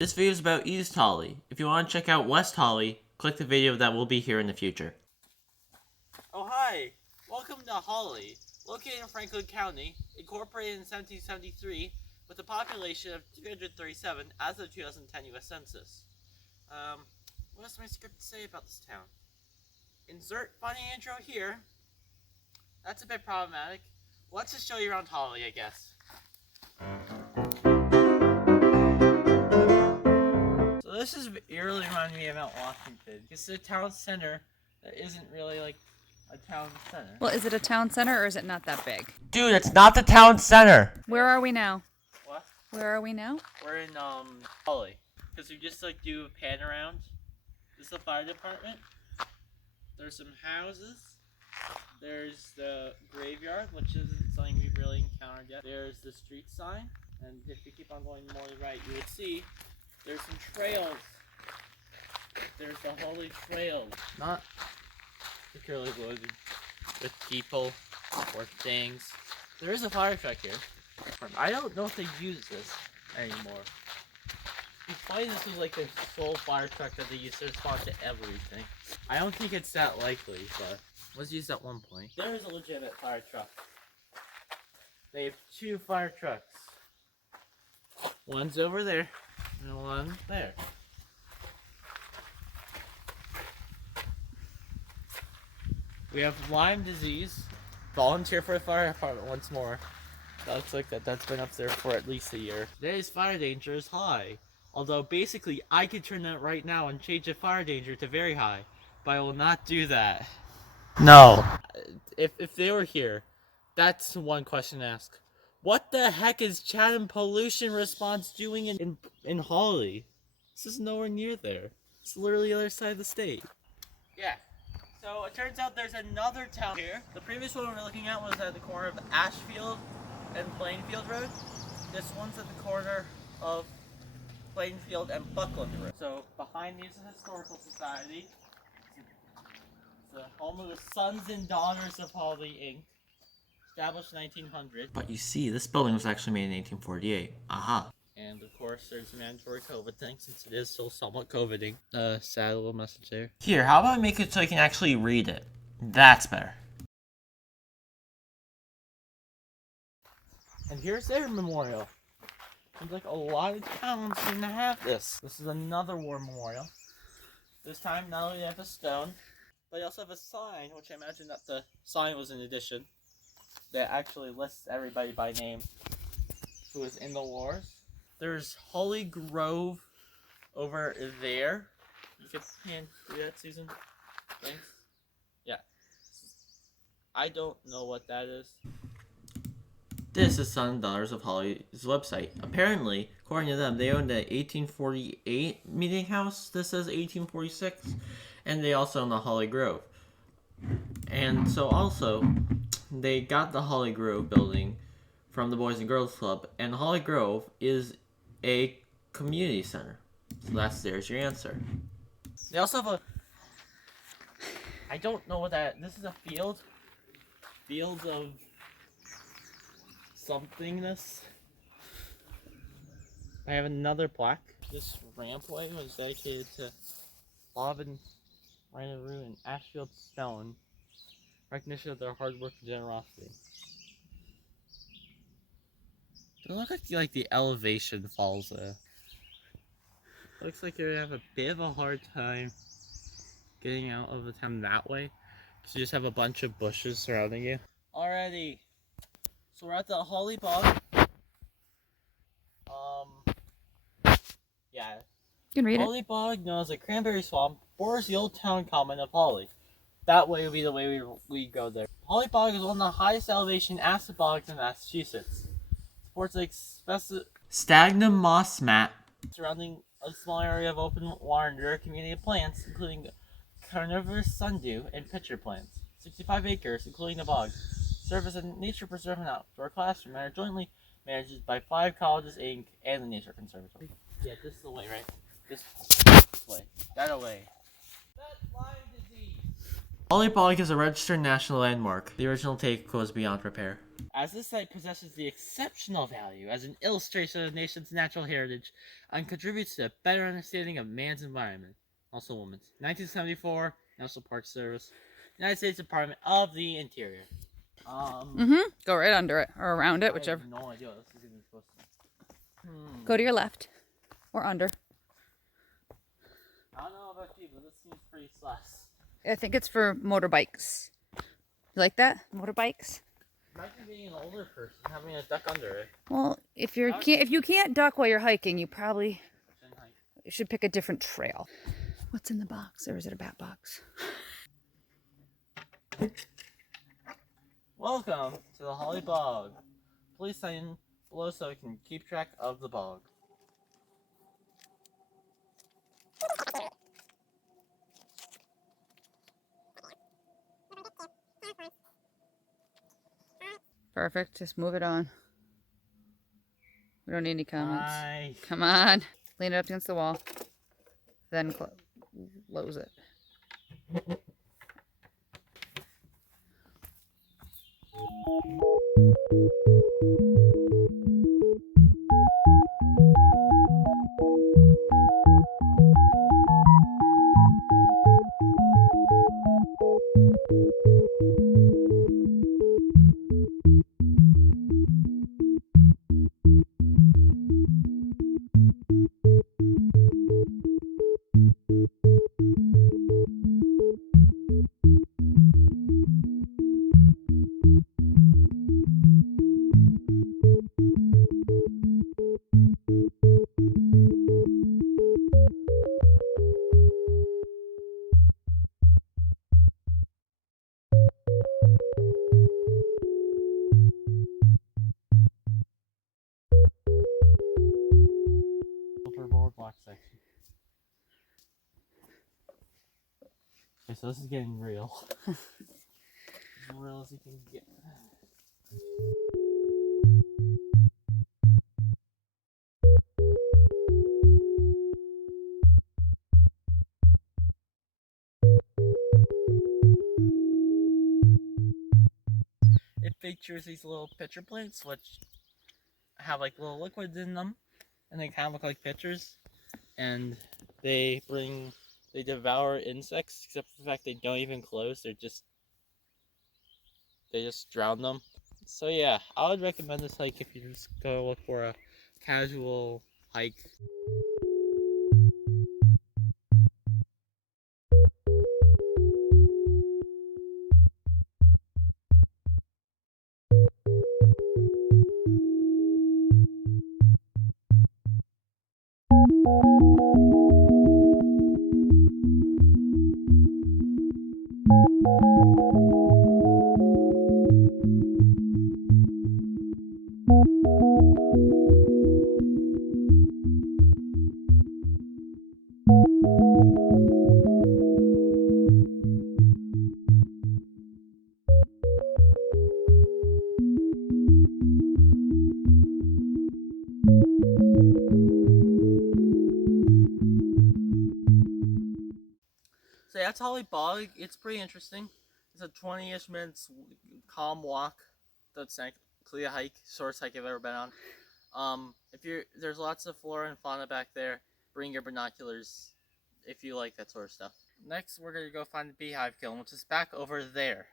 This video is about East Hawley. If you want to check out West Hawley, click the video that will be here in the future. Oh hi! Welcome to Hawley, located in Franklin County, incorporated in 1773, with a population of 337 as of the 2010 U.S. Census. What does my script say about this town? Insert funny intro here. That's a bit problematic. Let's just show you around Hawley, I guess. So this is eerily reminding me of Mount Washington. It's a town center that isn't really like a town center. Well, is it a town center or is it not that big? Dude, it's not the town center! Where are we now? What? Where are we now? We're in Hawley. Because we just like do a pan around. This is the fire department. There's some houses. There's the graveyard, which isn't something we've really encountered yet. There's the street sign, and if you keep on going more to the right, you would see there's some trails. There's the Holy Trail. Not particularly loaded with people or things. There is a fire truck here. I don't know if they use this anymore. Probably this was like their sole fire truck that they used to respond to everything. I don't think it's that likely, but it was used at one point. There is a legitimate fire truck. They have two fire trucks. One's over there, and one there. We have Lyme disease. Volunteer for the fire department once more. That looks like that's been up there for at least a year. Today's fire danger is high. Although basically I could turn that right now and change the fire danger to very high. But I will not do that. No. If they were here, that's one question to ask. What the heck is Chatham pollution response doing in Hawley? This is nowhere near there. It's literally the other side of the state. Yeah. So it turns out there's another town here. The previous one we were looking at was at the corner of Ashfield and Plainfield Road. This one's at the corner of Plainfield and Buckland Road. So behind me is the Historical Society. It's the home of the Sons and Daughters of Hawley, Inc. Established in 1900. But you see, this building was actually made in 1848. Aha. And of course, there's a mandatory COVID thing, since it is still somewhat COVIDing. Sad little message there. Here, how about we make it so you can actually read it? That's better. And here's their memorial. Seems like a lot of towns seem to have this. This is another war memorial. This time, not only do they have a stone, but they also have a sign, which I imagine that the sign was an addition, that actually lists everybody by name who was in the wars. There's Holly Grove over there. You can pan through that, Susan. Thanks. Yeah. I don't know what that is. This is Sons and Daughters of Hawley's website. Apparently, according to them, they owned the 1848 meeting house. This says 1846. And they also own the Holly Grove. And so also, they got the Holly Grove building from the Boys and Girls Club. And Holly Grove is a community center. So there's your answer. They also have a... I don't know what that... This is a field. Fields of... somethingness. I have another plaque. This rampway was dedicated to Bob and Rhina Rue and Ashfield Stone. Recognition of their hard work and generosity. It looks like the elevation falls there. Looks like you're gonna have a bit of a hard time getting out of the town that way. Because you just have a bunch of bushes surrounding you. Alrighty. So we're at the Hawley Bog. Yeah. You can read it. Hawley Bog, known as a cranberry swamp, borders the old town common of Hawley. That way would be the way we go there. Hawley Bog is one of the highest elevation acid bogs in Massachusetts. Supports like Stagnum moss mat. surrounding a small area of open water and rare community of plants, including carnivorous sundew and pitcher plants. 65 acres, including the bog, serve as a nature preserve and outdoor classroom and are jointly managed by 5 colleges, Inc. and the Nature Conservatory. Yeah, this is the way, right? This way. That away. That's Lyme disease! Hawley Bog is a registered national landmark. The original take was beyond repair. as this site possesses the exceptional value as an illustration of the nation's natural heritage and contributes to a better understanding of man's environment, also woman's. 1974, National Park Service, United States Department of the Interior. Go right under it or around it, whichever. I have no idea what this is even supposed to be. Go to your left or under. I don't know about you, but this seems pretty sus. I think it's for motorbikes. You like that? Motorbikes? Imagine being an older person having a duck under it. Well, if you can't duck while you're hiking, you probably should pick a different trail. What's in the box, or is it a bat box? Welcome to the Hawley Bog. Please sign below so we can keep track of the bog. Perfect. Just move it on. We don't need any comments. Nice. Come on. Lean it up against the wall. Then close it. Boardwalk section. Okay, so this is getting real. As real as you can get. It features these little pitcher plates which have like little liquids in them, and they kind of look like pitchers, and they devour insects, except for the fact they don't even close. They just drown them. So yeah, I would recommend this hike if you just go look for a casual hike. So yeah, that's Hawley Bog. It's pretty interesting. It's a 20-ish minutes calm walk. That's actually a hike, shortest hike I've ever been on. There's lots of flora and fauna back there. Bring your binoculars if you like that sort of stuff. Next, we're gonna go find the beehive kiln, which is back over there.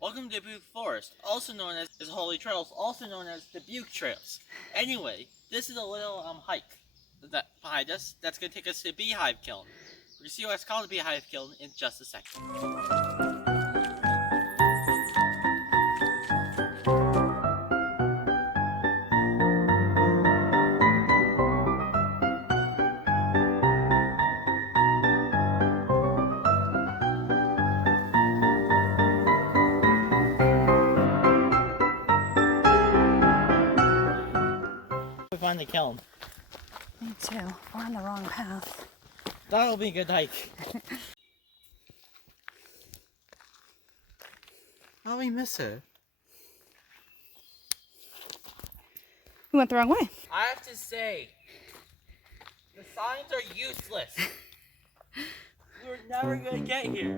Welcome to Dubuque Forest, also known as Hawley Trails, also known as Dubuque Trails. Anyway, this is a little hike that behind us. That's gonna take us to the beehive kiln. We're gonna see why it's called the beehive kiln in just a second. We find the kiln. Me too. We're on the wrong path. That'll be a good hike. How'd we miss her? We went the wrong way. I have to say, the signs are useless. We were never gonna get here.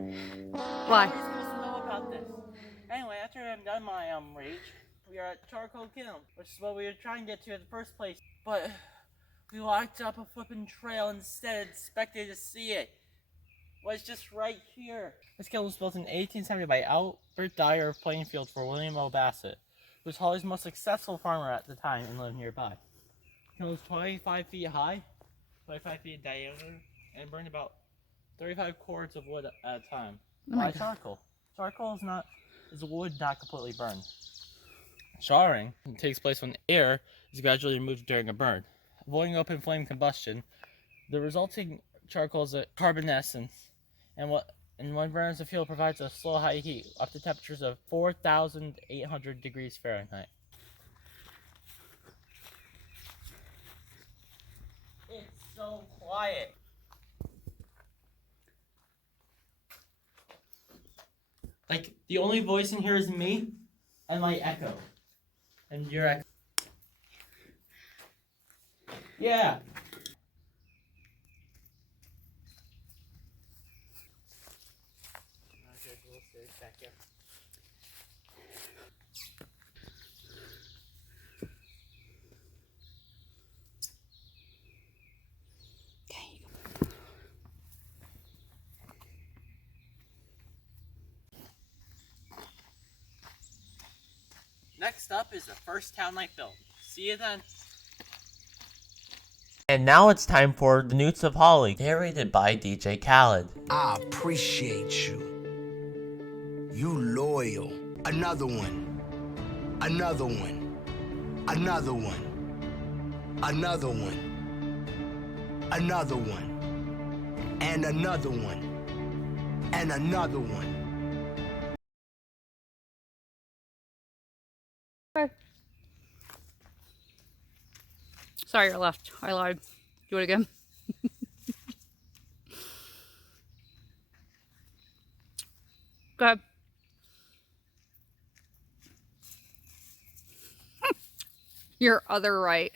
Why? Nobody's supposed to know about this. Anyway, after I'm done my rage, we are at Charcoal Kiln, which is what we were trying to get to in the first place. But we walked up a flipping trail instead and expected to see it. Well, it's just right here. This kiln was built in 1870 by Albert Dyer of Plainfield for William O. Bassett, who was Hawley's most successful farmer at the time and lived nearby. The kiln was 25 feet high, 25 feet in diameter, and burned about 35 cords of wood at a time. Why charcoal? Charcoal is wood not completely burned. Charring takes place when air is gradually removed during a burn. Avoiding open flame combustion, the resulting charcoal is a carbonescence, and when burns the fuel provides a slow high heat up to temperatures of 4,800 degrees Fahrenheit. It's so quiet. Like, the only voice in here is me and my echo. And your echo. Yeah. Next up is the first town I filmed. See you then. And now it's time for The Newts of Hawley, narrated by DJ Khalid. I appreciate you. You loyal. Another one. Another one. Another one. Another one. Another one. And another one. And another one. Sorry, I left. I lied. Do it again. Go ahead. Your other right.